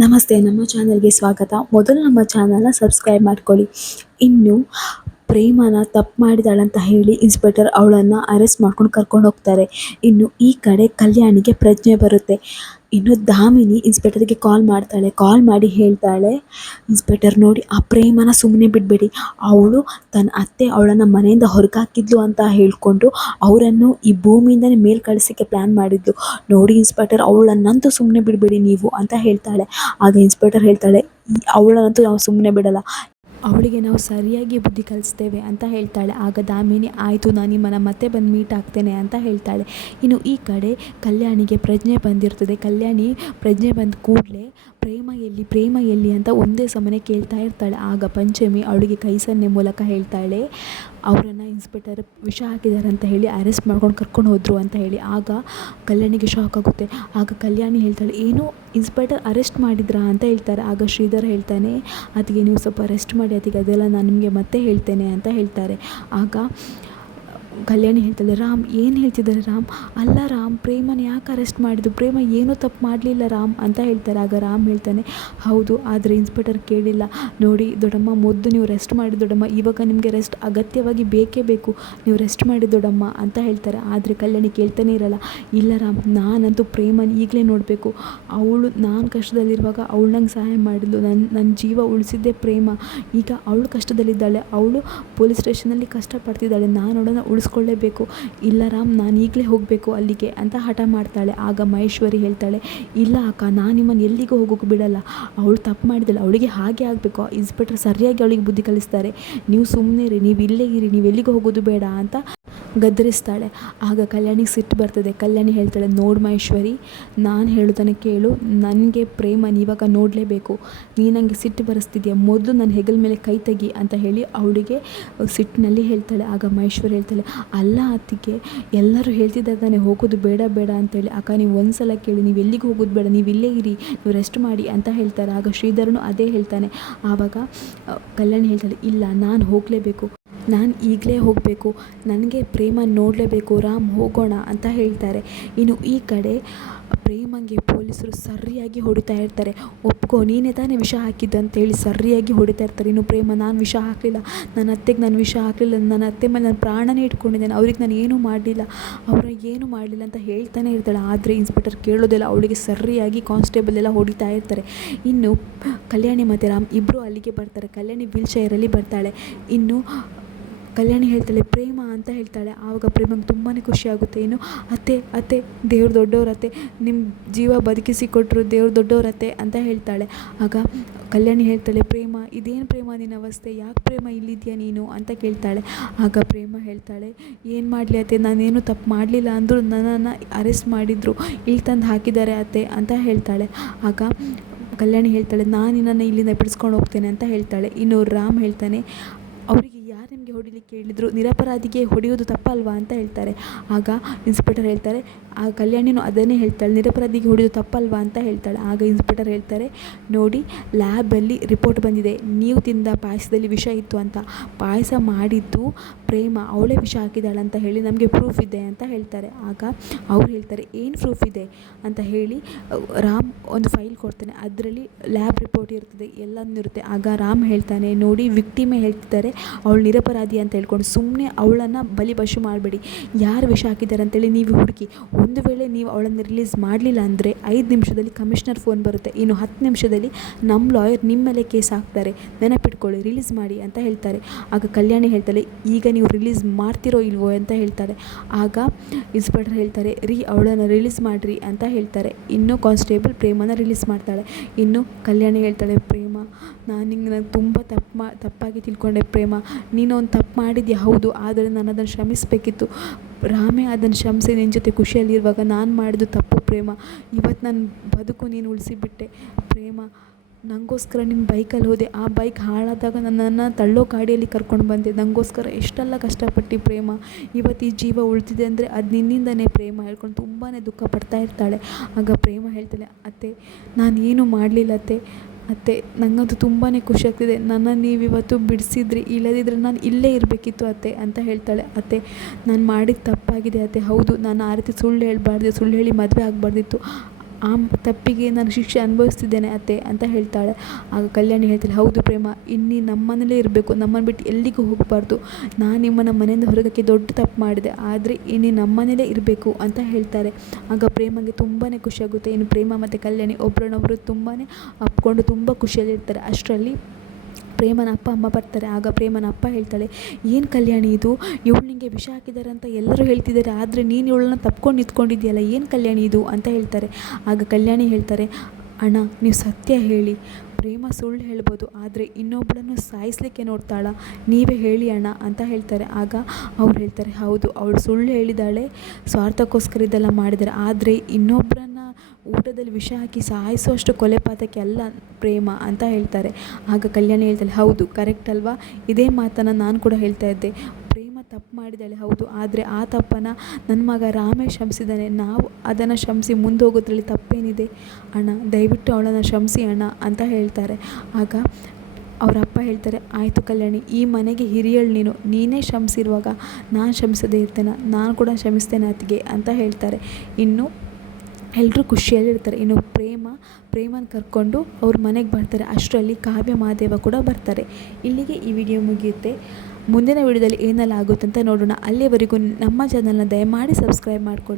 ನಮಸ್ತೆ, ನಮ್ಮ ಚಾನಲ್ಗೆ ಸ್ವಾಗತ. ಮೊದಲು ನಮ್ಮ ಚಾನಲ್ನ ಸಬ್ಸ್ಕ್ರೈಬ್ ಮಾಡ್ಕೊಳ್ಳಿ. ಇನ್ನು ಪ್ರೇಮನ ತಪ್ಪು ಮಾಡಿದಾಳಂತ ಹೇಳಿ ಇನ್ಸ್ಪೆಕ್ಟರ್ ಅವಳನ್ನು ಅರೆಸ್ಟ್ ಮಾಡ್ಕೊಂಡು ಕರ್ಕೊಂಡು ಹೋಗ್ತಾರೆ. ಇನ್ನು ಈ ಕಡೆ ಕಲ್ಯಾಣಿಗೆ ಪ್ರಜ್ಞೆ ಬರುತ್ತೆ. ಇನ್ನು ದಾಮಿನಿ ಇನ್ಸ್ಪೆಕ್ಟರ್ಗೆ ಕಾಲ್ ಮಾಡ್ತಾಳೆ. ಕಾಲ್ ಮಾಡಿ ಹೇಳ್ತಾಳೆ, ಇನ್ಸ್ಪೆಕ್ಟರ್ ನೋಡಿ, ಆ ಪ್ರೇಮನ ಸುಮ್ಮನೆ ಬಿಡಬೇಡಿ. ಅವಳು ತನ್ನ ಅತ್ತೆ ಅವಳನ್ನು ಮನೆಯಿಂದ ಹೊರಗಾಕಿದ್ಲು ಅಂತ ಹೇಳ್ಕೊಂಡು ಅವರನ್ನು ಈ ಭೂಮಿಯಿಂದನೇ ಮೇಲ್ ಕಳಿಸೋಕ್ಕೆ ಪ್ಲ್ಯಾನ್ ಮಾಡಿದ್ಲು. ನೋಡಿ ಇನ್ಸ್ಪೆಕ್ಟರ್, ಅವಳನ್ನಂತೂ ಸುಮ್ಮನೆ ಬಿಡಬೇಡಿ ನೀವು ಅಂತ ಹೇಳ್ತಾಳೆ. ಆಗ ಇನ್ಸ್ಪೆಕ್ಟರ್ ಹೇಳ್ತಾಳೆ, ಅವಳನ್ನಂತೂ ನಾವು ಸುಮ್ಮನೆ ಬಿಡಲ್ಲ, ಅವಳಿಗೆ ನಾವು ಸರಿಯಾಗಿ ಬುದ್ಧಿ ಕಲಿಸ್ತೇವೆ ಅಂತ ಹೇಳ್ತಾಳೆ. ಆಗ ದಾಮಿನಿ, ಆಯಿತು, ನಾನು ನಿಮ್ಮನ್ನು ಮತ್ತೆ ಬಂದು ಮೀಟ್ ಆಗ್ತೇನೆ ಅಂತ ಹೇಳ್ತಾಳೆ. ಇನ್ನು ಈ ಕಡೆ ಕಲ್ಯಾಣಿಗೆ ಪ್ರಜ್ಞೆ ಬಂದಿರ್ತದೆ. ಕಲ್ಯಾಣಿ ಪ್ರಜ್ಞೆ ಬಂದ ಕೂಡಲೇ ಪ್ರೇಮ ಎಲ್ಲಿ ಅಂತ ಒಂದೇ ಸಮನೆ ಕೇಳ್ತಾ ಇರ್ತಾಳೆ. ಆಗ ಪಂಚಮಿ ಅವಳಿಗೆ ಕೈ ಸನ್ನೆ ಮೂಲಕ ಹೇಳ್ತಾಳೆ, ಅವರನ್ನು ಇನ್ಸ್ಪೆಕ್ಟರ್ ವಿಷ ಹಾಕಿದ್ದಾರೆ ಅಂತ ಹೇಳಿ ಅರೆಸ್ಟ್ ಮಾಡ್ಕೊಂಡು ಕರ್ಕೊಂಡು ಹೋದರು ಅಂತ ಹೇಳಿ. ಆಗ ಕಲ್ಯಾಣಿಗೆ ಶಾಕ್ ಆಗುತ್ತೆ. ಆಗ ಕಲ್ಯಾಣಿ ಹೇಳ್ತಾಳೆ, ಏನು ಇನ್ಸ್ಪೆಕ್ಟರ್ ಅರೆಸ್ಟ್ ಮಾಡಿದ್ರಾ ಅಂತ ಹೇಳ್ತಾರೆ. ಆಗ ಶ್ರೀಧರ್ ಹೇಳ್ತಾನೆ, ಅದಕ್ಕೆ ನೀವು ಸ್ವಲ್ಪ ರೆಸ್ಟ್ ಮಾಡಿ, ಅದಕ್ಕೆ ಅದೆಲ್ಲ ನಾನು ನಿಮಗೆ ಮತ್ತೆ ಹೇಳ್ತೇನೆ ಅಂತ ಹೇಳ್ತಾರೆ. ಆಗ ಕಲ್ಯಾಣಿ ಹೇಳ್ತಾಳೆ, ರಾಮ್ ಏನು ಹೇಳ್ತಿದ್ದಾರೆ ರಾಮ್? ಅಲ್ಲ ರಾಮ್, ಪ್ರೇಮನ ಯಾಕೆ ಅರೆಸ್ಟ್ ಮಾಡಿದ್ದು? ಪ್ರೇಮ ಏನೂ ತಪ್ಪು ಮಾಡಲಿಲ್ಲ ರಾಮ್ ಅಂತ ಹೇಳ್ತಾರೆ. ಆಗ ರಾಮ್ ಹೇಳ್ತಾನೆ, ಹೌದು, ಆದರೆ ಇನ್ಸ್ಪೆಕ್ಟರ್ ಕೇಳಿಲ್ಲ. ನೋಡಿ ದೊಡ್ಡಮ್ಮ, ಮೊದಲು ನೀವು ರೆಸ್ಟ್ ಮಾಡಿ ದೊಡ್ಡಮ್ಮ, ಇವಾಗ ನಿಮಗೆ ರೆಸ್ಟ್ ಅಗತ್ಯವಾಗಿ ಬೇಕೇ ಬೇಕು, ನೀವು ರೆಸ್ಟ್ ಮಾಡಿ ದೊಡ್ಡಮ್ಮ ಅಂತ ಹೇಳ್ತಾರೆ. ಆದರೆ ಕಲ್ಯಾಣಿ ಕೇಳ್ತಾನೆ ಇರಲ್ಲ. ಇಲ್ಲ ರಾಮ್, ನಾನಂತೂ ಪ್ರೇಮನ ಈಗಲೇ ನೋಡಬೇಕು. ಅವಳು ನಾನು ಕಷ್ಟದಲ್ಲಿರುವಾಗ ಅವಳು ನಂಗೆ ಸಹಾಯ ಮಾಡಿದ್ಲು, ನನ್ನ ಜೀವ ಉಳಿಸಿದ್ದೇ ಪ್ರೇಮ. ಈಗ ಅವಳು ಕಷ್ಟದಲ್ಲಿದ್ದಾಳೆ, ಅವಳು ಪೊಲೀಸ್ ಸ್ಟೇಷನಲ್ಲಿ ಕಷ್ಟಪಡ್ತಿದ್ದಾಳೆ, ನಾನು ಅವಳನ್ನು ಉಳಿಸ್ಕೊಳ್ಳೇಬೇಕು. ಇಲ್ಲ ರಾಮ್, ನಾನು ಈಗಲೇ ಹೋಗಬೇಕು ಅಲ್ಲಿಗೆ ಅಂತ ಹಠ ಮಾಡ್ತಾಳೆ. ಆಗ ಮಹೇಶ್ವರಿ ಹೇಳ್ತಾಳೆ, ಇಲ್ಲ ಅಕ್ಕ, ನಾನು ನಿಮ್ಮನ್ನು ಎಲ್ಲಿಗೂ ಹೋಗೋಕೆ ಬಿಡಲ್ಲ. ಅವಳು ತಪ್ಪು ಮಾಡಿದ್ದಾಳೆ, ಅವಳಿಗೆ ಹಾಗೆ ಆಗಬೇಕು. ಇನ್ಸ್ಪೆಕ್ಟರ್ ಸರಿಯಾಗಿ ಅವಳಿಗೆ ಬುದ್ಧಿ ಕಲಿಸ್ತಾರೆ. ನೀವು ಸುಮ್ಮನೆ ಇರಿ, ನೀವು ಇಲ್ಲೇ ಇರಿ, ನೀವು ಎಲ್ಲಿಗೂ ಹೋಗೋದು ಬೇಡ ಅಂತ ಗದರಿಸ್ತಾಳೆ. ಆಗ ಕಲ್ಯಾಣಿಗೆ ಸಿಟ್ಟು ಬರ್ತದೆ. ಕಲ್ಯಾಣಿ ಹೇಳ್ತಾಳೆ, ನೋಡು ಮಹೇಶ್ವರಿ, ನಾನು ಹೇಳೋದನ್ನು ಕೇಳು, ನನಗೆ ಪ್ರೇಮನ ಇವಾಗ ನೋಡಲೇಬೇಕು. ನೀ ನನಗೆ ಸಿಟ್ಟು ಬರೆಸ್ತಿದ್ಯಾ, ಮೊದಲು ನನ್ನ ಹೆಗಲ ಮೇಲೆ ಕೈ ತೆಗಿ ಅಂತ ಹೇಳಿ ಅವಳಿಗೆ ಸಿಟ್ಟಿನಲ್ಲಿ ಹೇಳ್ತಾಳೆ. ಆಗ ಮಹೇಶ್ವರಿ ಹೇಳ್ತಾಳೆ, ಅಲ್ಲ ಅತ್ತಿಗೆ, ಎಲ್ಲರೂ ಹೇಳ್ತಿದ್ದಾರೆ ತಾನೆ ಹೋಗೋದು ಬೇಡ ಬೇಡ ಅಂತೇಳಿ. ಅಕ್ಕ, ನೀವು ಒಂದು ಸಲ ಕೇಳಿ, ನೀವು ಎಲ್ಲಿಗೆ ಹೋಗೋದು ಬೇಡ, ನೀವು ಇಲ್ಲೇ ಇರಿ, ನೀವು ರೆಸ್ಟ್ ಮಾಡಿ ಅಂತ ಹೇಳ್ತಾರೆ. ಆಗ ಶ್ರೀಧರನು ಅದೇ ಹೇಳ್ತಾನೆ. ಆವಾಗ ಕಲ್ಯಾಣಿ ಹೇಳ್ತಾಳೆ, ಇಲ್ಲ, ನಾನು ಹೋಗಲೇಬೇಕು, ನಾನು ಈಗಲೇ ಹೋಗಬೇಕು, ನನಗೆ ಪ್ರೇಮ ನೋಡಲೇಬೇಕು, ರಾಮ್ ಹೋಗೋಣ ಅಂತ ಹೇಳ್ತಾರೆ. ಇನ್ನು ಈ ಕಡೆ ಪ್ರೇಮಂಗೆ ಪೊಲೀಸರು ಸರಿಯಾಗಿ ಹೊಡಿತಾ ಇರ್ತಾರೆ. ಒಪ್ಕೋ, ನೀನೇ ತಾನೇ ವಿಷ ಹಾಕಿದ್ದು ಅಂತೇಳಿ ಸರಿಯಾಗಿ ಹೊಡಿತಾ ಇರ್ತಾರೆ. ಇನ್ನು ಪ್ರೇಮ, ನಾನು ವಿಷ ಹಾಕಲಿಲ್ಲ, ನನ್ನ ಅತ್ತೆಗೆ ನಾನು ವಿಷ ಹಾಕಲಿಲ್ಲ, ನನ್ನ ಅತ್ತೆ ಮೇಲೆ ನಾನು ಪ್ರಾಣನೇ ಇಟ್ಕೊಂಡಿದ್ದೇನೆ, ಅವ್ರಿಗೆ ನಾನು ಏನೂ ಮಾಡಲಿಲ್ಲ, ಏನೂ ಮಾಡಲಿಲ್ಲ ಅಂತ ಹೇಳ್ತಾನೆ ಇರ್ತಾಳೆ. ಆದರೆ ಇನ್ಸ್ಪೆಕ್ಟರ್ ಕೇಳೋದಿಲ್ಲ. ಅವಳಿಗೆ ಸರಿಯಾಗಿ ಕಾನ್ಸ್ಟೇಬಲ್ ಎಲ್ಲ ಹೊಡಿತಾ ಇರ್ತಾರೆ. ಇನ್ನು ಕಲ್ಯಾಣಿ ಮತ್ತು ರಾಮ್ ಇಬ್ಬರು ಅಲ್ಲಿಗೆ ಬರ್ತಾರೆ. ಕಲ್ಯಾಣಿ ವೀಲ್ ಚೇರಲ್ಲಿ ಬರ್ತಾಳೆ. ಇನ್ನು ಕಲ್ಯಾಣಿ ಹೇಳ್ತಾಳೆ, ಪ್ರೇಮ ಅಂತ ಹೇಳ್ತಾಳೆ. ಆವಾಗ ಪ್ರೇಮಂಗೆ ತುಂಬಾ ಖುಷಿಯಾಗುತ್ತೆ. ಇನ್ನು ಅತ್ತೆ ದೇವ್ರು ದೊಡ್ಡವ್ರತ್ತೆ, ನಿಮ್ಮ ಜೀವ ಬದುಕಿಸಿ ಕೊಟ್ಟರು ದೇವ್ರು ದೊಡ್ಡವ್ರತ್ತೆ ಅಂತ ಹೇಳ್ತಾಳೆ. ಆಗ ಕಲ್ಯಾಣಿ ಹೇಳ್ತಾಳೆ, ಪ್ರೇಮ, ಇದೇನು ಪ್ರೇಮ ನಿನ್ನ ಅವಸ್ಥೆ, ಯಾಕೆ ಪ್ರೇಮ ಇಲ್ಲಿದೆಯಾ ನೀನು ಅಂತ ಕೇಳ್ತಾಳೆ. ಆಗ ಪ್ರೇಮ ಹೇಳ್ತಾಳೆ, ಏನು ಮಾಡಲಿ ಅತ್ತೆ, ನಾನೇನು ತಪ್ಪು ಮಾಡಲಿಲ್ಲ ಅಂದರೂ ನನ್ನನ್ನು ಅರೆಸ್ಟ್ ಮಾಡಿದರು, ಇಲ್ಲಿ ತಂದು ಹಾಕಿದ್ದಾರೆ ಅತ್ತೆ ಅಂತ ಹೇಳ್ತಾಳೆ. ಆಗ ಕಲ್ಯಾಣಿ ಹೇಳ್ತಾಳೆ, ನಾನು ನಿನ್ನನ್ನು ಇಲ್ಲಿಂದ ಬಿಡಿಸ್ಕೊಂಡು ಹೋಗ್ತೇನೆ ಅಂತ ಹೇಳ್ತಾಳೆ. ಇನ್ನು ರಾಮ್ ಹೇಳ್ತಾನೆ, ಅವರಿಗೆ ಯಾರು ನಿಮಗೆ ಹೊಡಿಲಿಕ್ಕೆ ಹೇಳಿದರು, ನಿರಪರಾಧಿಗೆ ಹೊಡೆಯೋದು ತಪ್ಪಲ್ವಾ ಅಂತ ಹೇಳ್ತಾರೆ. ಆಗ ಇನ್ಸ್ಪೆಕ್ಟರ್ ಹೇಳ್ತಾರೆ, ಆ ಕಲ್ಯಾಣಿನೂ ಅದನ್ನೇ ಹೇಳ್ತಾಳೆ, ನಿರಪರಾಧಿಗೆ ಹೊಡೆಯೋದು ತಪ್ಪಲ್ವಾ ಅಂತ ಹೇಳ್ತಾಳೆ. ಆಗ ಇನ್ಸ್ಪೆಕ್ಟರ್ ಹೇಳ್ತಾರೆ, ನೋಡಿ, ಲ್ಯಾಬಲ್ಲಿ ರಿಪೋರ್ಟ್ ಬಂದಿದೆ, ನೀವು ತಿಂದ ಪಾಯಸದಲ್ಲಿ ವಿಷ ಇತ್ತು ಅಂತ. ಪಾಯಸ ಮಾಡಿದ್ದು ಪ್ರೇಮ, ಅವಳೇ ವಿಷ ಹಾಕಿದ್ದಾಳೆ ಅಂತ ಹೇಳಿ ನಮಗೆ ಪ್ರೂಫ್ ಇದೆ ಅಂತ ಹೇಳ್ತಾರೆ. ಆಗ ಅವ್ರು ಹೇಳ್ತಾರೆ, ಏನು ಪ್ರೂಫ್ ಇದೆ ಅಂತ ಹೇಳಿ ರಾಮ್ ಒಂದು ಫೈಲ್ ಕೊಡ್ತಾನೆ. ಅದರಲ್ಲಿ ಲ್ಯಾಬ್ ರಿಪೋರ್ಟ್ ಇರ್ತದೆ, ಎಲ್ಲನೂ ಇರುತ್ತೆ. ಆಗ ರಾಮ್ ಹೇಳ್ತಾನೆ, ನೋಡಿ, ವಿಕ್ಟಿಮೇ ಹೇಳ್ತಿದ್ದಾರೆ ಅವಳು ನಿರಪರಾಧಿ ಅಂತ ಹೇಳ್ಕೊಂಡು, ಸುಮ್ಮನೆ ಅವಳನ್ನು ಬಲಿಪಶು ಮಾಡಬೇಡಿ, ಯಾರು ವಿಷ ಹಾಕಿದ್ದಾರೆ ಅಂತೇಳಿ ನೀವು ಹುಡುಕಿ. ಒಂದು ವೇಳೆ ನೀವು ಅವಳನ್ನು ರಿಲೀಸ್ ಮಾಡಲಿಲ್ಲ ಅಂದರೆ 5 ನಿಮಿಷದಲ್ಲಿ ಕಮಿಷನರ್ ಫೋನ್ ಬರುತ್ತೆ, ಇನ್ನು 10 ನಿಮಿಷದಲ್ಲಿ ನಮ್ಮ ಲಾಯರ್ ನಿಮ್ಮ ಮೇಲೆ ಕೇಸ್ ಹಾಕ್ತಾರೆ, ನೆನಪಿಟ್ಕೊಳ್ಳಿ, ರಿಲೀಸ್ ಮಾಡಿ ಅಂತ ಹೇಳ್ತಾರೆ. ಆಗ ಕಲ್ಯಾಣಿ ಹೇಳ್ತಾಳೆ, ಈಗ ನೀವು ರಿಲೀಸ್ ಮಾಡ್ತಿರೋ ಇಲ್ವೋ ಅಂತ ಹೇಳ್ತಾರೆ. ಆಗ ಇನ್ಸ್ಪೆಕ್ಟರ್ ಹೇಳ್ತಾರೆ, ಅವಳನ್ನು ರಿಲೀಸ್ ಮಾಡಿರಿ ಅಂತ ಹೇಳ್ತಾರೆ. ಇನ್ನು ಕಾನ್ಸ್ಟೇಬಲ್ ಪ್ರೇಮನ ರಿಲೀಸ್ ಮಾಡ್ತಾಳೆ. ಇನ್ನು ಕಲ್ಯಾಣಿ ಹೇಳ್ತಾಳೆ, ಪ್ರೇಮ, ನಾನು ನಿಂಗೆ ತುಂಬ ತಪ್ಪಾಗಿ ತಿಳ್ಕೊಂಡೆ ಪ್ರೇಮ, ನೀನು ಒಂದು ತಪ್ಪು ಮಾಡಿದ್ಯಾ ಹೌದು, ಆದರೆ ನಾನು ಅದನ್ನು ಕ್ಷಮಿಸಬೇಕಿತ್ತು. ರಾಮೇ ಅದನ್ನು ಕ್ಷಮಿಸಿ ನಿನ್ನ ಜೊತೆ ಖುಷಿಯಲ್ಲಿರುವಾಗ ನಾನು ಮಾಡಿದ್ದು ತಪ್ಪು ಪ್ರೇಮ. ಇವತ್ತು ನನ್ನ ಬದುಕು ನೀನು ಉಳಿಸಿಬಿಟ್ಟೆ ಪ್ರೇಮ. ನನಗೋಸ್ಕರ ನಿನ್ನ ಬೈಕಲ್ಲಿ ಹೋದೆ, ಆ ಬೈಕ್ ಹಾಳಾದಾಗ ನನ್ನನ್ನು ತಳ್ಳೋ ಗಾಡಿಯಲ್ಲಿ ಕರ್ಕೊಂಡು ಬಂದೆ, ನನಗೋಸ್ಕರ ಎಷ್ಟೆಲ್ಲ ಕಷ್ಟಪಟ್ಟು ಪ್ರೇಮ. ಇವತ್ತು ಈ ಜೀವ ಉಳಿದಿದೆ ಅಂದರೆ ಅದು ನಿನ್ನಿಂದನೇ ಪ್ರೇಮ ಹೇಳ್ಕೊಂಡು ತುಂಬಾ ದುಃಖ ಪಡ್ತಾ ಇರ್ತಾಳೆ. ಆಗ ಪ್ರೇಮ ಹೇಳ್ತಾಳೆ, ಅತ್ತೆ, ನಾನು ಏನೂ ಮಾಡಲಿಲ್ಲ ಅತ್ತೆ, ನನಗಂತೂ ತುಂಬಾ ಖುಷಿ ಆಗ್ತಿದೆ, ನನ್ನನ್ನು ನೀವಿವತ್ತು ಬಿಡಿಸಿದ್ರಿ, ಇಲ್ಲದಿದ್ದರೆ ನಾನು ಇಲ್ಲೇ ಇರಬೇಕಿತ್ತು ಅತ್ತೆ ಅಂತ ಹೇಳ್ತಾಳೆ. ಅತ್ತೆ, ನಾನು ಮಾಡಿದ ತಪ್ಪಾಗಿದೆ ಅತ್ತೆ, ಹೌದು, ನಾನು ಆ ರೀತಿ ಸುಳ್ಳು ಹೇಳಬಾರ್ದು, ಸುಳ್ಳು ಹೇಳಿ ಮದುವೆ ಆಗಬಾರ್ದಿತ್ತು, ಆ ತಪ್ಪಿಗೆ ನಾನು ಶಿಕ್ಷೆ ಅನುಭವಿಸ್ತಿದ್ದೇನೆ ಅತ್ತೆ ಅಂತ ಹೇಳ್ತಾಳೆ. ಆಗ ಕಲ್ಯಾಣಿ ಹೇಳ್ತಾಳೆ, ಹೌದು ಪ್ರೇಮ, ಇನ್ನಿ ನಮ್ಮನೇಲೇ ಇರಬೇಕು, ನಮ್ಮನ್ನು ಬಿಟ್ಟು ಎಲ್ಲಿಗೂ ಹೋಗಬಾರ್ದು. ನಾನು ನಿಮ್ಮನ್ನು ಮನೆಯಿಂದ ಹೊರಗಕ್ಕೆ ದೊಡ್ಡ ತಪ್ಪು ಮಾಡಿದೆ, ಆದರೆ ಇನ್ನಿ ನಮ್ಮನೇಲೇ ಇರಬೇಕು ಅಂತ ಹೇಳ್ತಾರೆ. ಆಗ ಪ್ರೇಮಗೆ ತುಂಬಾ ಖುಷಿಯಾಗುತ್ತೆ. ಇನ್ನು ಪ್ರೇಮ ಮತ್ತು ಕಲ್ಯಾಣಿ ಒಬ್ಬರನ್ನೊಬ್ಬರು ತುಂಬಾ ಅಪ್ಕೊಂಡು ತುಂಬ ಖುಷಿಯಲ್ಲಿರ್ತಾರೆ. ಅಷ್ಟರಲ್ಲಿ ಪ್ರೇಮನ ಅಪ್ಪ ಅಮ್ಮ ಬರ್ತಾರೆ. ಆಗ ಪ್ರೇಮನ ಅಪ್ಪ ಹೇಳ್ತಾಳೆ, ಏನು ಕಲ್ಯಾಣಿ ಇದು, ಇವಳು ನಿಂಗೆ ವಿಷ ಹಾಕಿದ್ದಾರೆ ಅಂತ ಎಲ್ಲರೂ ಹೇಳ್ತಿದ್ದಾರೆ, ಆದರೆ ನೀನು ಇವಳನ್ನ ತಪ್ಕೊಂಡು ನಿಂತ್ಕೊಂಡಿದ್ದೀಯಲ್ಲ, ಏನು ಕಲ್ಯಾಣಿ ಇದು ಅಂತ ಹೇಳ್ತಾರೆ. ಆಗ ಕಲ್ಯಾಣಿ ಹೇಳ್ತಾರೆ, ಅಣ್ಣ ನೀವು ಸತ್ಯ ಹೇಳಿ, ಪ್ರೇಮ ಸುಳ್ಳು ಹೇಳ್ಬೋದು, ಆದರೆ ಇನ್ನೊಬ್ಬಳನ್ನು ಸಾಯಿಸಲಿಕ್ಕೆ ನೋಡ್ತಾಳ, ನೀವೇ ಹೇಳಿ ಅಣ್ಣ ಅಂತ ಹೇಳ್ತಾರೆ. ಆಗ ಅವ್ರು ಹೇಳ್ತಾರೆ, ಹೌದು ಅವಳು ಸುಳ್ಳು ಹೇಳಿದಾಳೆ, ಸ್ವಾರ್ಥಕ್ಕೋಸ್ಕರ ಇದೆಲ್ಲ ಮಾಡಿದ್ದಾರೆ, ಆದರೆ ಇನ್ನೊಬ್ಬರನ್ನ ಊಟದಲ್ಲಿ ವಿಷ ಹಾಕಿ ಸಾಯಿಸುವಷ್ಟು ಕೊಲೆಪಾತಕಿ ಅಲ್ಲ ಪ್ರೇಮ ಅಂತ ಹೇಳ್ತಾರೆ. ಆಗ ಕಲ್ಯಾಣಿ ಹೇಳ್ತಾಳೆ, ಹೌದು ಕರೆಕ್ಟ್ ಅಲ್ವಾ, ಇದೇ ಮಾತನ್ನು ನಾನು ಕೂಡ ಹೇಳ್ತಾ ಇದ್ದೆ, ಪ್ರೇಮ ತಪ್ಪು ಮಾಡಿದ್ದಾಳೆ ಹೌದು, ಆದರೆ ಆ ತಪ್ಪನ್ನು ನನ್ನ ಮಗ ರಾಮೇ ಕ್ಷಮಿಸಿದ್ದಾನೆ, ನಾವು ಅದನ್ನು ಕ್ಷಮಿಸಿ ಮುಂದೆ ಹೋಗೋದ್ರಲ್ಲಿ ತಪ್ಪೇನಿದೆ ಅಣ್ಣ, ದಯವಿಟ್ಟು ಅವಳನ್ನು ಕ್ಷಮಿಸಿ ಅಣ್ಣ ಅಂತ ಹೇಳ್ತಾರೆ. ಆಗ ಅವರಪ್ಪ ಹೇಳ್ತಾರೆ, ಆಯಿತು ಕಲ್ಯಾಣಿ, ಈ ಮನೆಗೆ ಹಿರಿಯಳು ನೀನೇ ಕ್ಷಮಿಸಿರುವಾಗ ನಾನು ಕ್ಷಮಿಸದೇ ಇರ್ತೇನೆ, ನಾನು ಕೂಡ ಕ್ಷಮಿಸ್ತೇನೆ ಅತ್ತಿಗೆ ಅಂತ ಹೇಳ್ತಾರೆ. ಇನ್ನು ಎಲ್ಲರೂ ಖುಷಿಯಲ್ಲಿರ್ತಾರೆ. ಇನ್ನು ಪ್ರೇಮನ ಕರ್ಕೊಂಡು ಅವ್ರ ಮನೆಗೆ ಬರ್ತಾರೆ. ಅಷ್ಟರಲ್ಲಿ ಕಾವ್ಯ ಮಹಾದೇವ ಕೂಡ ಬರ್ತಾರೆ. ಇಲ್ಲಿಗೆ ಈ ವಿಡಿಯೋ ಮುಗಿಯುತ್ತೆ. ಮುಂದಿನ ವಿಡಿಯೋದಲ್ಲಿ ಏನೆಲ್ಲ ಆಗುತ್ತೆ ಅಂತ ನೋಡೋಣ. ಅಲ್ಲಿಯವರೆಗೂ ನಮ್ಮ ಚಾನಲ್ನ ದಯಮಾಡಿ ಸಬ್ಸ್ಕ್ರೈಬ್ ಮಾಡ್ಕೊಳ್ಳಿ.